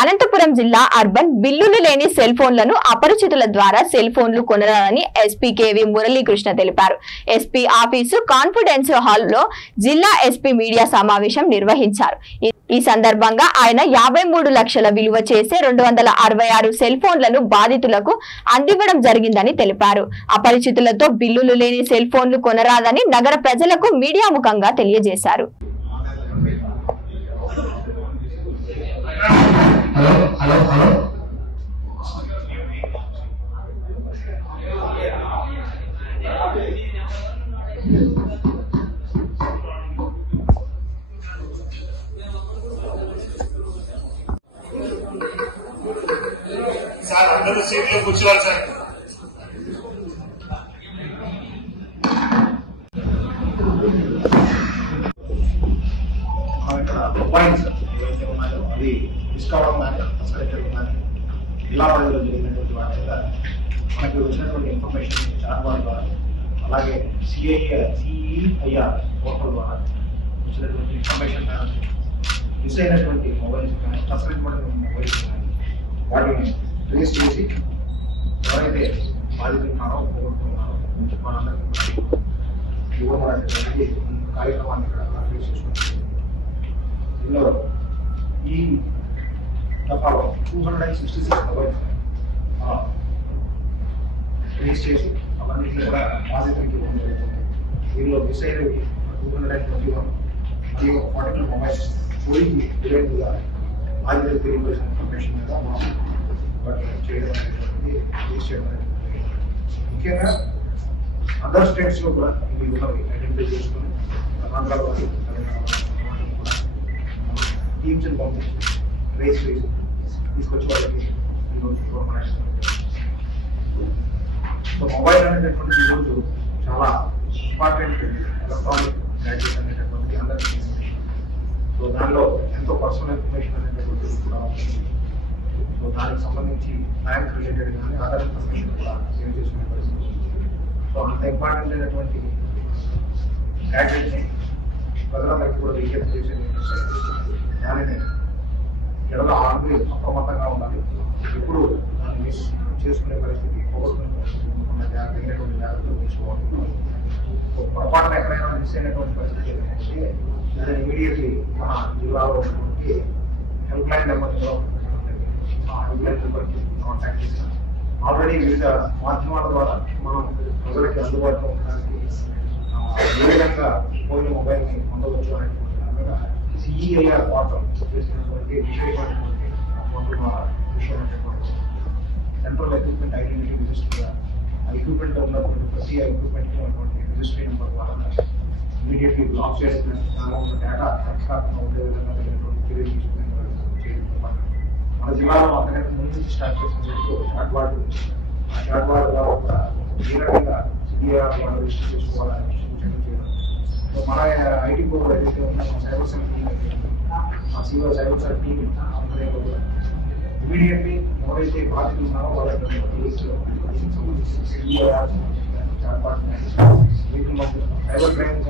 అనంతపురం జిల్లా అర్బన్ బిల్లులు లేని సెల్ ఫోన్లను అపరిచితుల ద్వారా సెల్ ఫోన్లు కొనరాదని ఎస్పీ కేవి మురళీకృష్ణ తెలిపారు. ఎస్పీ ఆఫీసు కాన్ఫిడెన్స్ హాల్లో జిల్లా ఎస్పీ మీడియా సమావేశం నిర్వహించారు. ఈ సందర్భంగా ఆయన 53 లక్షల విలువ చేసే 266 సెల్ ఫోన్లను బాధితులకు అందివ్వడం జరిగిందని తెలిపారు. అపరిచితులతో బిల్లులు లేని సెల్ ఫోన్లు కొనరాదని నగర ప్రజలకు మీడియా ముఖంగా తెలియజేశారు. హలో సార్ అందరూ సీట్లో కూర్చోవాలి సార్. పాయింట్స్ ఏవైతే ఉన్నాయో అది తీసుకోవడం కానీ సరెక్టర్ కానీ ఇలా వాటిలో జరిగినటువంటి వాటి మీద మనకి వచ్చినటువంటి ఇన్ఫర్మేషన్ చార్ట్బార్ ద్వారా అలాగే సిఈఐఆర్ పోర్టల్ ద్వారా వచ్చినటువంటి ఇన్ఫర్మేషన్ మిస్ అయినటువంటి మొబైల్స్ కానీ సస్పెండ్ మొబైల్స్ కానీ వాటిని ట్రేస్ చేసి ఎవరైతే బాధితులు ఉన్నారో పోగొట్టుకున్నారో వాళ్ళందరికీ ఇవ్వబడేటువంటి కార్యక్రమాన్ని ఇక్కడ ట్రేస్ చేసుకుంటుంది. ఇందులో ఈ దఫాలో 266 మొబైల్స్ రిలీజ్ చేసి అవన్నింటినీ కూడా బాధితులకి ఇవ్వడం జరుగుతుంది. దీనిలో మిస్ అయినవి 221 మరియు 42 మొబైల్స్ పోయింది రిలేటివ్గా బాధితులకు తెలియవలసిన ఇన్ఫర్మేషన్ మీద మనం చేయడం అనేటువంటిది రిలీజ్ చేయడం అనేటువంటి ముఖ్యంగా అదర్ స్టేట్స్లో కూడా ఇవి ఉన్నవి ఐడెంటిఫై చేసుకుని ఆంధ్రప్రదేశ్ టీమ్స్ పంపించి రేస్ చేసి తీసుకొచ్చి వాళ్ళకి మొబైల్ అనేటటువంటి ఈరోజు చాలా ఇంపార్టెంట్ ఎలక్ట్రానిక్ గ్యాడ్జెట్ అనేటటువంటి అందరికీ. సో దానిలో ఎంతో పర్సనల్ ఇన్ఫర్మేషన్ అనేటటువంటిది కూడా ఉంటుంది. సో దానికి సంబంధించి బ్యాంక్ రిలేటెడ్ కానీ అదర్ ఇన్ఫర్మేషన్ కూడా సేవ్ చేసుకునే పరిస్థితి. సో అంత ఇంపార్టెంట్ అయినటువంటి గ్యాడ్జెట్ని ప్రజలందరికీ కూడా విజ్ఞప్తి చేసేది దానిని ఎడల ఆంధ్రీ అప్రమత్తంగా ఉండాలి. ఎప్పుడు దాన్ని మిస్ చేసుకునే పరిస్థితి పోగొట్టుకునే జాగ్రత్తలు తీసుకోవాలి. పొరపాటున ఎక్కడైనా మిస్ అయినటువంటి పరిస్థితి ఏంటంటే దాన్ని ఇమీడియట్లీ మన జిల్లాలో ఉన్నటువంటి హెల్ప్ లైన్ నెంబర్లో హెల్ప్ లైన్ నెంబర్కి కాంటాక్ట్ చేసి ఆల్రెడీ వివిధ మాధ్యమాల ద్వారా మనం ప్రజలకి అందుబాటులో ఉండడానికి ఏ విధంగా పోయిన మొబైల్ని పొందవచ్చు అనేటువంటి సిఈఐఆర్ పోర్టల్ చేసినటువంటి విషయమైనటువంటి సెంట్రల్ ఎక్విప్మెంట్ ఐడెంటిటీ రిజిస్టర్ ఆ ఎక్విప్మెంట్ ఉన్నటువంటి ప్రతి ఎక్విప్మెంట్కి ఉన్నటువంటి రిజిస్ట్రీ నెంబర్ ద్వారా ఇమీడియట్లీ బ్లాక్ చేసిన దానిలో ఉన్న డేటా సంస్కారంగా ఉండే విధంగా చర్యలు తీసుకునే మన జిల్లాలో అంతకంటే ముందు నుంచి స్టార్ట్ చేసినట్టు చాట్బాట్ ఆ చాట్బాట్ ద్వారా కూడా ఏ రకంగా సిఈఆర్ వాళ్ళు రిజిస్టర్ చేసుకోవాలని సూచనలు చేయడం. సో మన ఐటీ బోర్డు ఏదైతే ఉందో సైబర్ సెల్ టీమ్ అయితే ఆ సైబర్ సెల్ టీమ్ ఆధ్వర్యంలో కూడా ఇమీడియట్లీ ఎవరైతే బాధ్యతలు ఉన్నారో వాళ్ళకి సైబర్ క్రైమ్స్